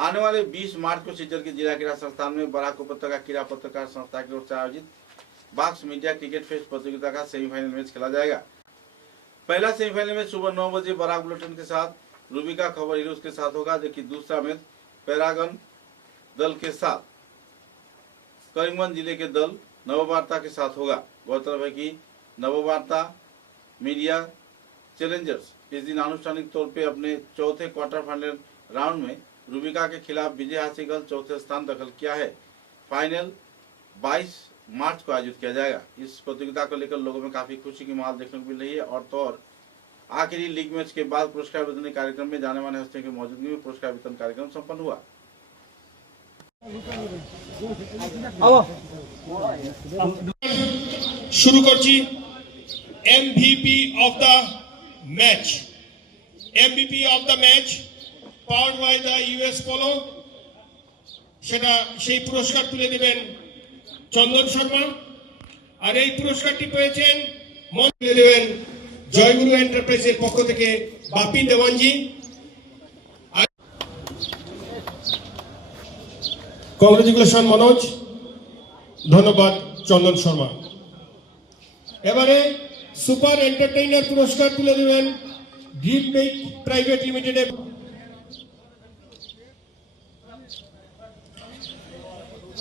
आने वाले 20 मार्च को सिलचर के जिला क्रीड़ा संस्थान में बराक उपत्यका क्रीड़ा पत्रकार संस्था की ओर से आयोजित बॉक्स मीडिया क्रिकेट फेस्ट प्रतियोगिता का सेमीफाइनल मैच खेला जाएगा। पहला सेमीफाइनल मैच सुबह 9 बजे बराक बुलेटिन के साथ रूबिका खबर हीरोज के साथ होगा, जबकि दूसरा मैच पैरागन दल के साथ करीमगंज जिले के दल नववार्ता के साथ होगा। गौरतलब है कि नववार्ता मीडिया चैलेंजर्स इस दिन आनुष्ठानिक तौर पे अपने चौथे क्वार्टर फाइनल राउंड में रूबिका के खिलाफ विजय हासिल कर चौथे स्थान दखल किया है। फाइनल 22 मार्च को आयोजित किया जाएगा। इस प्रतियोगिता को लेकर लोगों में काफी खुशी की माहौल देखने को मिल रही है। और तो और आखिरी लीग मैच के बाद पुरस्कार वितरण कार्यक्रम में जाने माने हस्तियों की मौजूदगी में पुरस्कार वितरण कार्यक्रम संपन्न हुआ। शुरू करছি MVP of the match, MVP of the match powered by the US Polo, সেটা সেই পুরস্কার তুলে দেবেন চন্দন শর্মা। আর এই পুরস্কারটি পেয়েছেন মন তুলে দেবেন জয়গুরু এন্টারপ্রাইজের পক্ষ থেকে বাপি দেওয়ানজি। কংগ্রেচুলেশন মনোজ, ধন্যবাদ চন্দন শর্মা। এবারে সুপার এন্টারটেইনার পুরস্কার তুলে দেবেন ড্রিম মেক প্রাইভেট লিমিটেডের।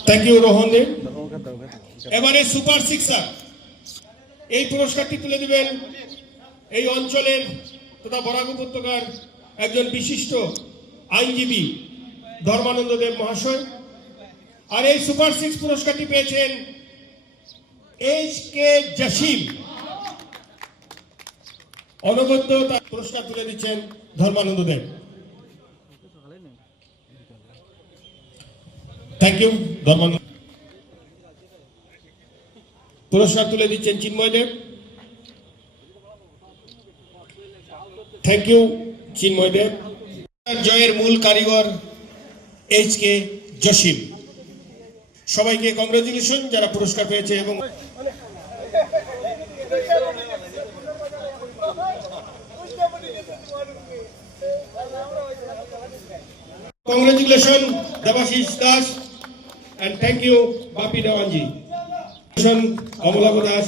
থ্যাংক ইউ রোহন দেব। এবারে সুপার সিক্সার এই পুরস্কারটি তুলে দেবেন এই অঞ্চলের তথা বরাক উপত্যকার একজন বিশিষ্ট আইনজীবী ধর্মানন্দ দেব মহাশয়। আর এই সুপার সিক্স পুরস্কারটি পেয়েছেন HK জসিম। অনবদ্য তার পুরস্কার তুলে দিচ্ছেন ধর্মানন্দ দেব। Thank you Dharmananda. পুরস্কার তুলে দিচ্ছেন চিন্ময় দেব। থ্যাংক ইউ চিন্ময় দেব। জয়ের মূল কারিগর HK জসিম। সবাইকে কংগ্রেচুলেশন যারা পুরস্কার পেয়েছে এবং congratulation Debashis Das and thank you Bapi Dewanji. Amalabha Das,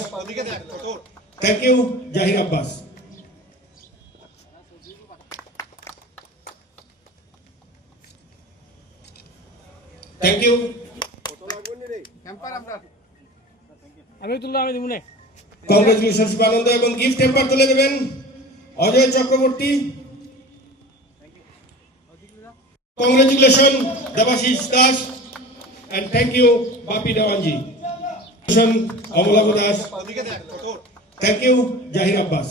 thank you Zahir Abbas. Thank you. আমি তুললাম, আমি দিব না। কংগ্রেচুলেশন শিবানন্দ এবং গিফট টেম্পার তুলে দেবেন Ajay Chakraborty. Congratulation Debashis Das and thank you Bapi Dewanji. Amalabha Das, thank you Zahir Abbas.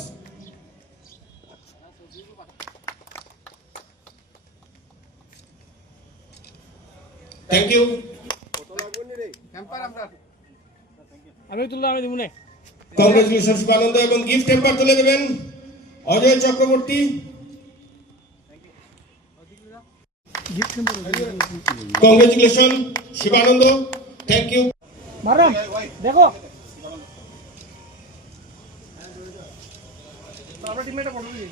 Thank you. আমি তুললাম, আমি দিব না। কংগ্রেচুলেশন শিবানন্দ এবং গিফট টেম্পার তুলে দেবেন Ajay Chakraborty. Congratulation Shivananda, thank you. মারাম দেখো আমরা টিমমেটটা ফটো দিই।